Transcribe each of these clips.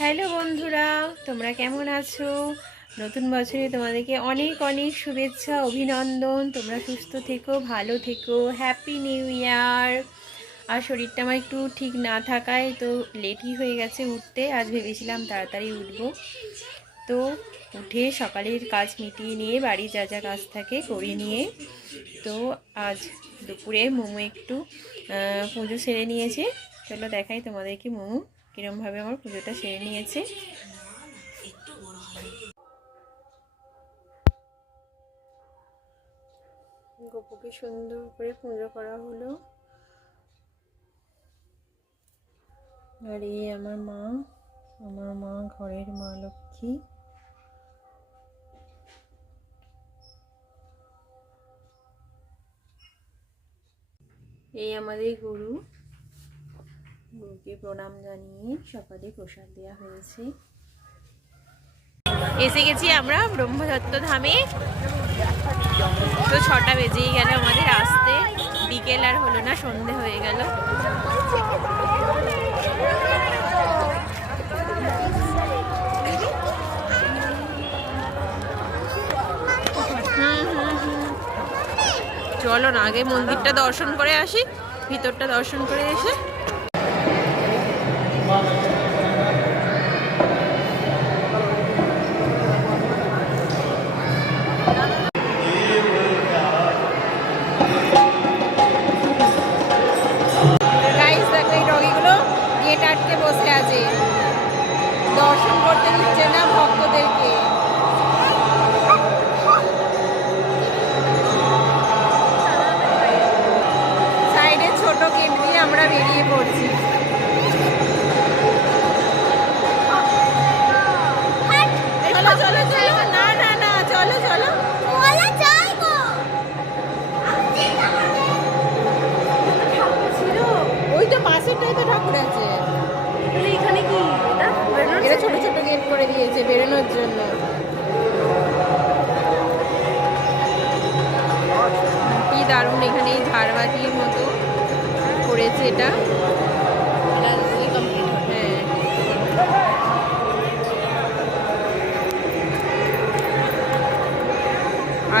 Hello বন্ধুরা, তোমরা কেমন আছো? নতুন বছরে তোমাদেরকে অনেক অনেক শুভেচ্ছা, অভিনন্দন। তোমরা সুস্থ থেকো, ভালো থেকো, হ্যাপি নিউ ইয়ার। আর শরীরটা আমার একটু ঠিক না থাকায় তো লেটই হয়ে গেছে উঠতে। আজ ভেবেছিলাম তাড়াতাড়ি উঠবো, তো উঠে সকালের কাজ মিটিয়ে নিয়ে বাড়ি যা যা কাজ থাকে করে নিয়ে তো আজ দুপুরে মোমো একটু পুজো সেরে নিয়েছে। চলো দেখাই তোমাদেরকে মোমো কিরমভাবে আমার পুজোটা সেরে নিয়েছে। গোপুকে সুন্দর করে পুজো করা হলো। আর এই আমার মা ঘরের মা লক্ষ্মী। এই আমাদের গরুকে প্রণাম জানিয়ে সকালে প্রসাদ দেওয়া হয়েছে। এসে গেছি আমরা ব্রহ্মদত্ত ধামে। তো 6টা বেজেই গেল আমাদের আসতে, বিকেল আর হলো না, সন্ধে হয়ে গেল। চলো না আগে মন্দিরটা দর্শন করে আসি, ভিতরটা দর্শন করে এসে। গাইস দেখো এই ডগিগুলো গেট আটকে বসে আছে, দর্শন করতে দিচ্ছে না ভক্তদেরকে। সাইডে ছোট গেট দিয়ে আমরা বেরিয়ে পড়ছি। চলো চলো চলো, না না না, চলো চলো। ওই তো পাশেরটাই তো ঠাকুর আছে। এখানে কি এটা ছোট ছোট গেট করে দিয়েছে বেরোনোর জন্য। কি দারুণ, এখানে এই ঝাড়বাতির মতো করেছে এটা। হ্যাঁ,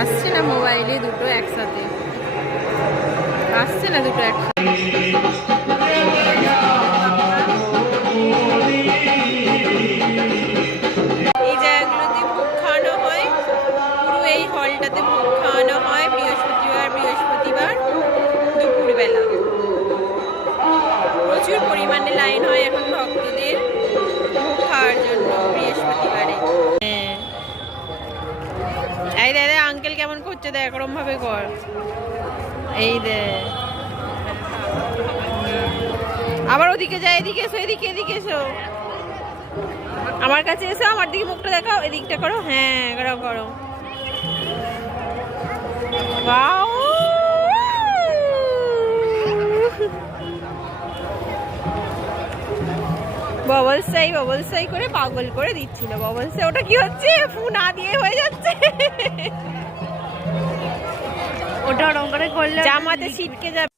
আসছে না মোবাইলে দুটো একসাথে, আসছে না দুটো একসাথে। এই জায়গাগুলোতে ভোগ খাওয়ানো হয়, পুরো এই হলটাতে ভোগ খাওয়ানো হয় বৃহস্পতিবার দুপুরবেলা। প্রচুর পরিমাণে লাইন হয় এখন ভক্তদের ভোগ খাওয়ার জন্য বৃহস্পতিবারে। এই দে আঙ্কেল কেমন করছে, দেখ ওরম ভাবে কর। এই দে আবার ওদিকে যায়, এদিকে এসো, এদিকে এসো, আমার কাছে এসো, আমার দিকে মুখটা দেখাও, এদিকটা করো, হ্যাঁ করো করো। বাও, ববলসাই করে পাগল করে দিচ্ছিল। ববলসাই ওটা কি হচ্ছে, ফু না দিয়ে হয়ে যাচ্ছে। ওটা ওরকম করে করলে জামাতে ছিটকে যাবে।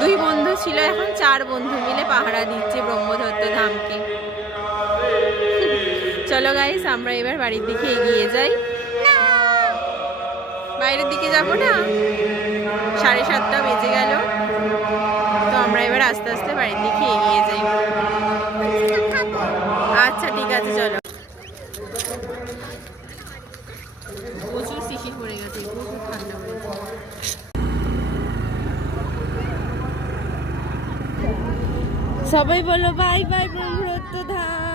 2 বন্ধু ছিল, এখন 4 বন্ধু মিলে পাহারা দিচ্ছে ব্রহ্মদত্ত ধামকে। চলো গাইস, আমরা এবার বাড়ির দিকে এগিয়ে যাই। বাইরের দিকে যাবো না, 7:30 বেজে গেল। তো আমরা এবার আস্তে আস্তে বাড়ির দিকে এগিয়ে যাই। আচ্ছা ঠিক আছে, চলো। প্রচুর শিশির পড়ে গেছে, খুব ঠান্ডা পড়েছে। সবাই বলো বাই বাই ব্রহ্মদত্ত ধাম।